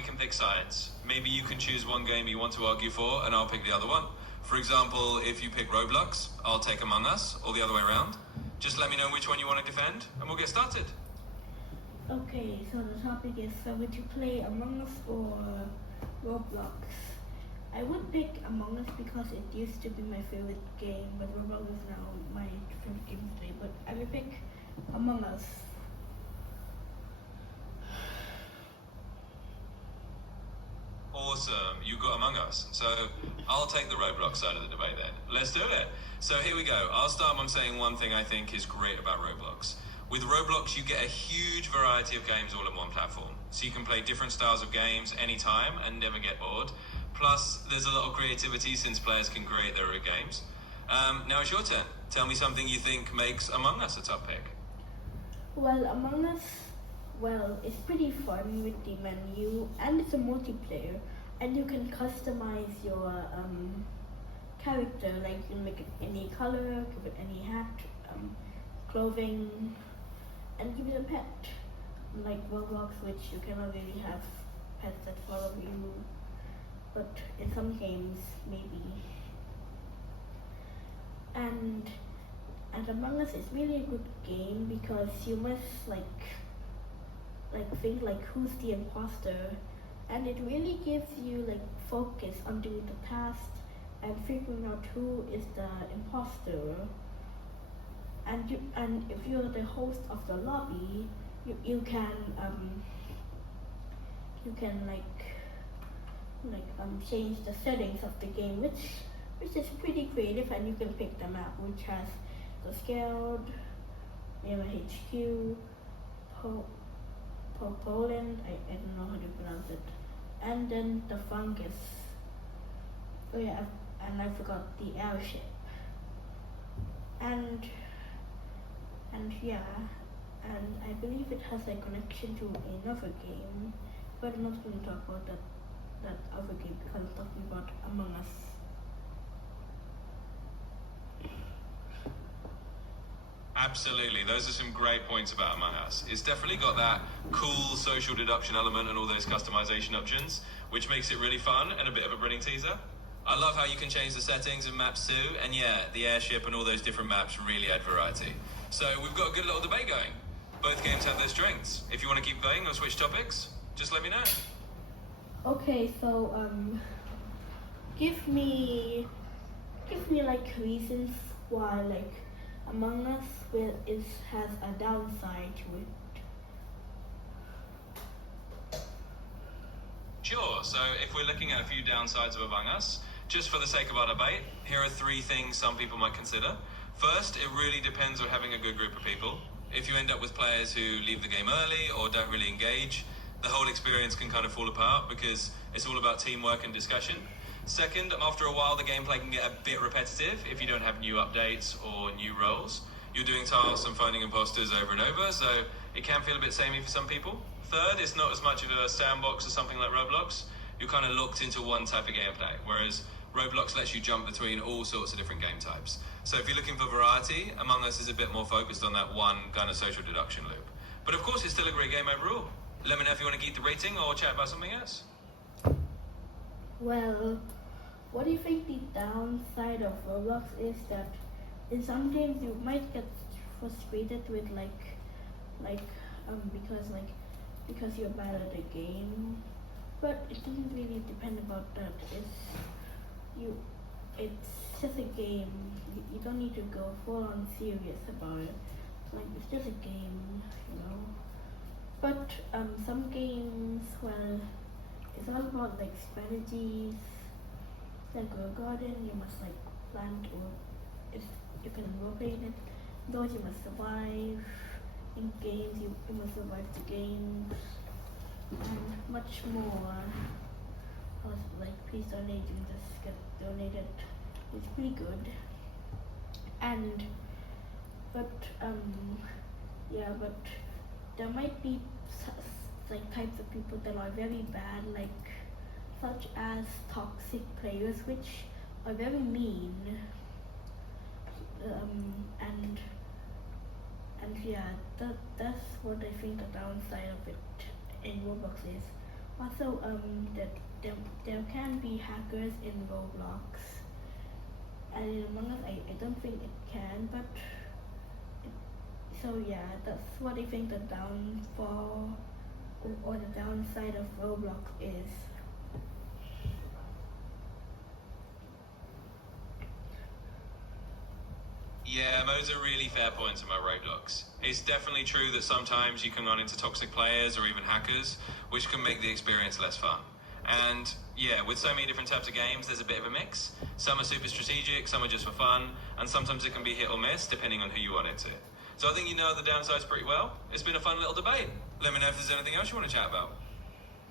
we can pick sides. Maybe you can choose one game you want to argue for, and I'll pick the other one. For example, if you pick Roblox, I'll take Among Us, or the other way around. Just let me know which one you want to defend, and we'll get started. Okay, so the topic is, so would you play Among Us or Roblox? I would pick Among Us because it used to be my favorite game, but Roblox is now my favorite game today. But I will pick Among Us. Awesome, you got Among Us. So I'll take the Roblox side of the debate then. Let's do it. So here we go. I'll start by saying one thing I think is great about Roblox. With Roblox, you get a huge variety of games all in one platform. So you can play different styles of games anytime and never get bored. Plus, there's a lot of creativity since players can create their own games. Now it's your turn. Tell me something you think makes Among Us a top pick. Well, Among Us, it's pretty fun with the menu, and it's a multiplayer, and you can customize your character. Like you can make it any color, give it any hat, clothing, and give it a pet. Like Roblox, which you cannot really have pets that follow you, but in some games maybe. And Among Us is really a good game because you must think like who's the imposter, and it really gives you like focus on doing the task and figuring out who is the imposter. And if you're the host of the lobby, you can change the settings of the game, which is pretty creative, and you can pick the map, which has the Scared, Myanmar HQ, Poland, I don't know how to pronounce it, and then the fungus. Oh yeah, and I forgot the airship. And I believe it has a connection to another game, but I'm not going to talk about that other game because I'm talking about Among Us. Absolutely, those are some great points about Among Us. It's definitely got that cool social deduction element and all those customization options, which makes it really fun and a bit of a brain teaser. I love how you can change the settings and maps too, and yeah, the airship and all those different maps really add variety. So we've got a good little debate going. Both games have their strengths. If you want to keep going or switch topics, just let me know. Okay, so give me like reasons why like Among Us has a downside to it. Sure, so if we're looking at a few downsides of Among Us, just for the sake of our debate, here are 3 things some people might consider. First, it really depends on having a good group of people. If you end up with players who leave the game early or don't really engage, the whole experience can kind of fall apart because it's all about teamwork and discussion. Second, after a while, the gameplay can get a bit repetitive if you don't have new updates or new roles. You're doing tasks and finding imposters over and over, so it can feel a bit samey for some people. Third, it's not as much of a sandbox or something like Roblox. You're kind of locked into one type of gameplay, whereas Roblox lets you jump between all sorts of different game types. So if you're looking for variety, Among Us is a bit more focused on that one kind of social deduction loop. But of course, it's still a great game overall. Let me know if you want to keep the rating or chat about something else. Well, what do you think the downside of Roblox is? That in some games you might get frustrated with because you're bad at the game, but it doesn't really depend about that. It's just a game. You don't need to go full on serious about it. Like it's just a game, you know. But some games, it's all about like strategies. Like a garden, you must like plant, or if you can rotate it. Those you must survive. In games, you must survive the games, and much more. I was like, please donate, you just get donated. It's pretty good. But there might be like types of people that are very bad, like such as toxic players, which are very mean. And yeah, that's what I think the downside of it in Roblox is. Also, that there can be hackers in Roblox. And in Among Us, I don't think it can, but so yeah, that's what I think the downfall or the downside of Roblox is. Yeah, those are really fair points about Roblox. It's definitely true that sometimes you can run into toxic players or even hackers, which can make the experience less fun. And yeah, with so many different types of games, there's a bit of a mix. Some are super strategic, some are just for fun, and sometimes it can be hit or miss depending on who you run into. So I think you know the downsides pretty well. It's been a fun little debate. Let me know if there's anything else you want to chat about.